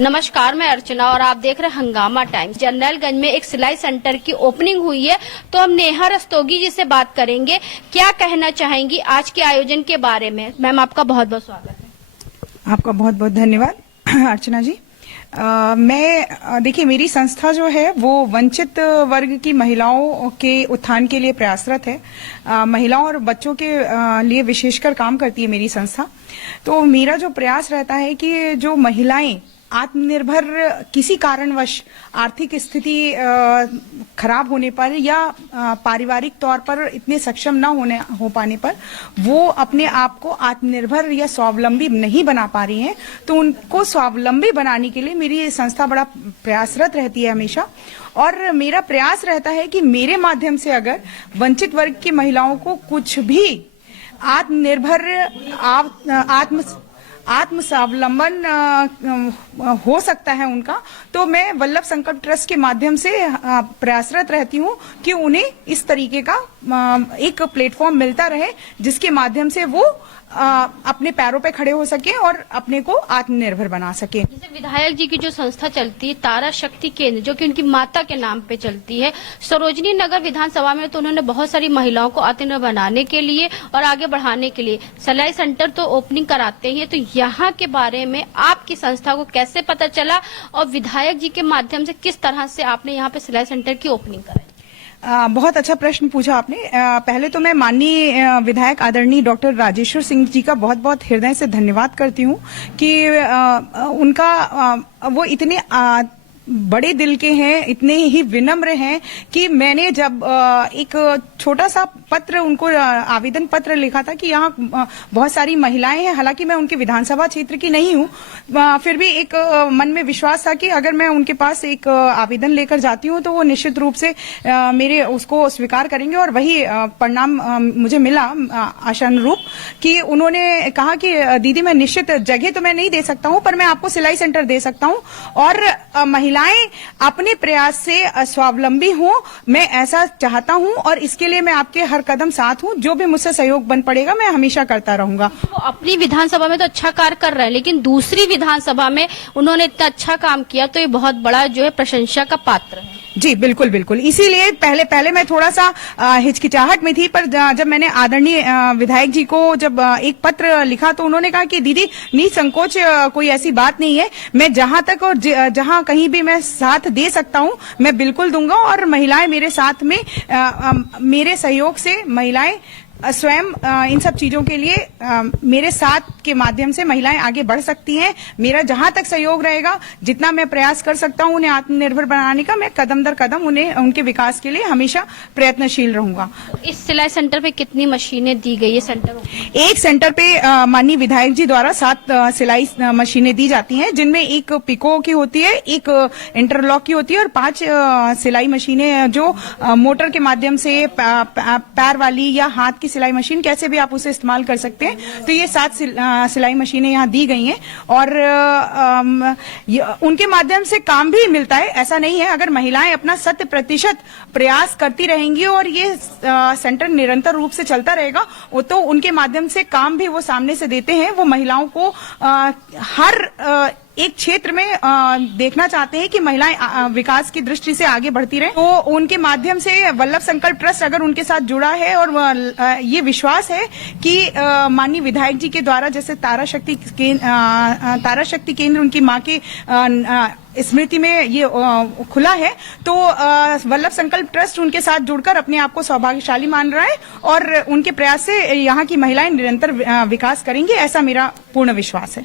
नमस्कार, मैं अर्चना और आप देख रहे हैं हंगामा टाइम्स। जनरलगंज में एक सिलाई सेंटर की ओपनिंग हुई है, तो हम नेहा रस्तोगी जी से बात करेंगे। क्या कहना चाहेंगी आज के आयोजन के बारे में? मैम, आपका बहुत बहुत स्वागत है। आपका बहुत बहुत धन्यवाद अर्चना जी। देखिए, मेरी संस्था जो है वो वंचित वर्ग की महिलाओं के उत्थान के लिए प्रयासरत है। महिलाओं और बच्चों के लिए विशेषकर काम करती है मेरी संस्था। तो मेरा जो प्रयास रहता है कि जो महिलाएं आत्मनिर्भर किसी कारणवश आर्थिक स्थिति खराब होने पर या पारिवारिक तौर पर इतने सक्षम न हो पाने पर वो अपने आप को आत्मनिर्भर या स्वावलंबी नहीं बना पा रही हैं, तो उनको स्वावलंबी बनाने के लिए मेरी संस्था बड़ा प्रयासरत रहती है हमेशा। और मेरा प्रयास रहता है कि मेरे माध्यम से अगर वंचित वर्ग की महिलाओं को कुछ भी आत्मनिर्भर आत्म स्वावलंबन हो सकता है उनका, तो मैं वल्लभ संकल्प ट्रस्ट के माध्यम से प्रयासरत रहती हूँ कि उन्हें इस तरीके का एक प्लेटफॉर्म मिलता रहे जिसके माध्यम से वो अपने पैरों पे खड़े हो सके और अपने को आत्मनिर्भर बना सके। जैसे विधायक जी की जो संस्था चलती है तारा शक्ति केंद्र, जो कि उनकी माता के नाम पे चलती है, सरोजनी नगर विधानसभा में तो उन्होंने बहुत सारी महिलाओं को आत्मनिर्भर बनाने के लिए और आगे बढ़ाने के लिए सिलाई सेंटर तो ओपनिंग कराते ही है। तो यहाँ के बारे में आपकी संस्था को कैसे पता चला और विधायक जी के माध्यम से किस तरह से आपने यहाँ पे सिलाई सेंटर की ओपनिंग कराई? बहुत अच्छा प्रश्न पूछा आपने। पहले तो मैं माननीय विधायक आदरणीय डॉक्टर राजेश्वर सिंह जी का बहुत बहुत हृदय से धन्यवाद करती हूँ कि उनका वो इतने बड़े दिल के हैं, इतने ही विनम्र हैं कि मैंने जब एक छोटा सा पत्र उनको आवेदन पत्र लिखा था कि यहाँ बहुत सारी महिलाएं हैं, हालांकि मैं उनके विधानसभा क्षेत्र की नहीं हूँ, फिर भी एक मन में विश्वास था कि अगर मैं उनके पास एक आवेदन लेकर जाती हूँ तो वो निश्चित रूप से मेरे उसको स्वीकार करेंगे। और वही परिणाम मुझे मिला आशानुरूप कि उन्होंने कहा कि दीदी, मैं निश्चित जगह तो मैं नहीं दे सकता हूँ, पर मैं आपको सिलाई सेंटर दे सकता हूँ और महिलाएं अपने प्रयास से स्वावलंबी हों, मैं ऐसा चाहता हूं और इसके लिए मैं आपके हर कदम साथ हूं। जो भी मुझसे सहयोग बन पड़ेगा मैं हमेशा करता रहूंगा। तो अपनी विधानसभा में तो अच्छा कार्य कर रहे हैं, लेकिन दूसरी विधानसभा में उन्होंने इतना अच्छा काम किया, तो ये बहुत बड़ा जो है प्रशंसा का पात्र है। जी बिल्कुल बिल्कुल, इसीलिए पहले मैं थोड़ा सा हिचकिचाहट में थी, पर जब मैंने आदरणीय विधायक जी को जब एक पत्र लिखा तो उन्होंने कहा कि दीदी, निसंकोच, कोई ऐसी बात नहीं है, मैं जहां तक और जहां कहीं भी मैं साथ दे सकता हूं मैं बिल्कुल दूंगा। और महिलाएं मेरे साथ में मेरे सहयोग से महिलाएं स्वयं इन सब चीजों के लिए मेरे साथ के माध्यम से महिलाएं आगे बढ़ सकती हैं। मेरा जहां तक सहयोग रहेगा, जितना मैं प्रयास कर सकता हूं उन्हें आत्मनिर्भर बनाने का, मैं कदम दर कदम उन्हें उनके विकास के लिए हमेशा प्रयत्नशील रहूंगा। इस सिलाई सेंटर पे कितनी मशीनें दी गई है? सेंटर एक सेंटर पे माननीय विधायक जी द्वारा 7 सिलाई मशीनें दी जाती हैं, जिनमें एक पिको की होती है, एक इंटरलॉक की होती है और 5 सिलाई मशीनें जो मोटर के माध्यम से पैर वाली या हाथ की सिलाई मशीन, कैसे भी आप उसे इस्तेमाल कर सकते हैं। तो ये 7 सिलाई मशीनें यहाँ दी गई हैं और उनके माध्यम से काम भी मिलता है। ऐसा नहीं है, अगर महिलाएं अपना 100% प्रयास करती रहेंगी और ये सेंटर निरंतर रूप से चलता रहेगा, वो तो उनके माध्यम से काम भी वो सामने से देते हैं। वो महिलाओं को हर एक क्षेत्र में देखना चाहते हैं कि महिलाएं विकास की दृष्टि से आगे बढ़ती रहें। तो उनके माध्यम से वल्लभ संकल्प ट्रस्ट अगर उनके साथ जुड़ा है और ये विश्वास है कि माननीय विधायक जी के द्वारा जैसे तारा शक्ति केंद्र उनकी मां के स्मृति में ये खुला है, तो वल्लभ संकल्प ट्रस्ट उनके साथ जुड़कर अपने आप को सौभाग्यशाली मान रहा है और उनके प्रयास से यहाँ की महिलाएं निरंतर विकास करेंगी, ऐसा मेरा पूर्ण विश्वास है।